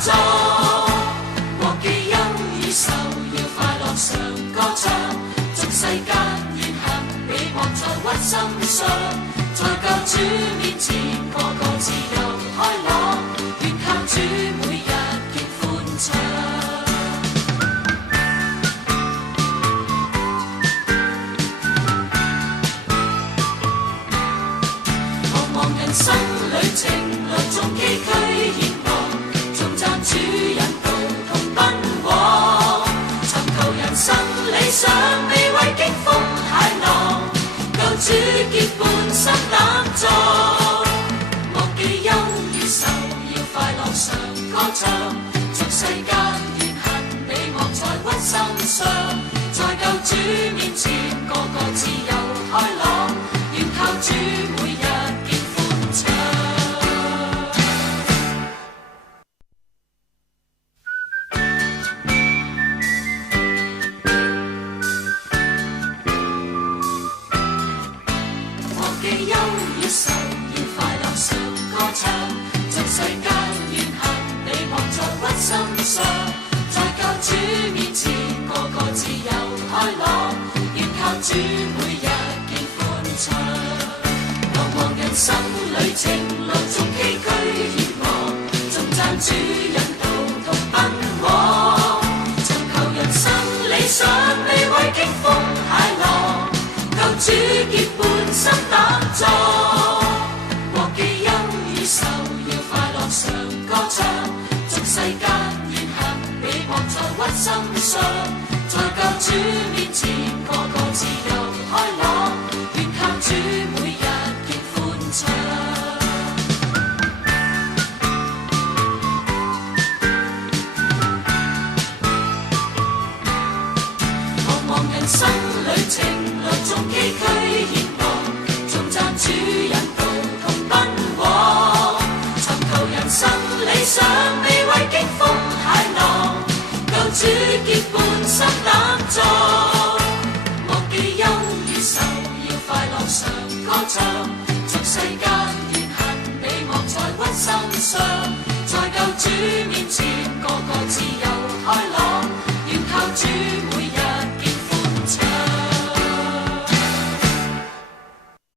作，忘記憂與愁，要快樂常歌唱。俗世間言行美惡在屈心上，在救主面前個個自由開朗，願靠主每日見歡暢。人生旅程來眾崎嶇險惡，頌讚主引導同奔往，尋求人生理想未畏驚風駭浪，救主結伴心膽壯，忘記憂與愁，要快樂常歌唱。俗世間怨恨美惡在屈心上，在救主面前個個自由開朗，願靠主每日主每日見歡暢，茫茫人生旅程路縱崎嶇險惡，頌讚主引導同奔往，尋求人生理想未畏驚風駭浪，救主結伴心膽壯，忘記憂與愁，要快樂常歌唱。俗世間怨恨美惡在屈心上，在救主面前個個自由開朗，願靠主每日見歡暢。茫茫人生旅程來眾崎嶇險惡，頌讚主引導同奔往，尋求人生理想未畏驚風駭浪，救主結伴心膽壯，忘記憂與愁，要快樂常歌唱。俗世間怨恨美惡在屈心上，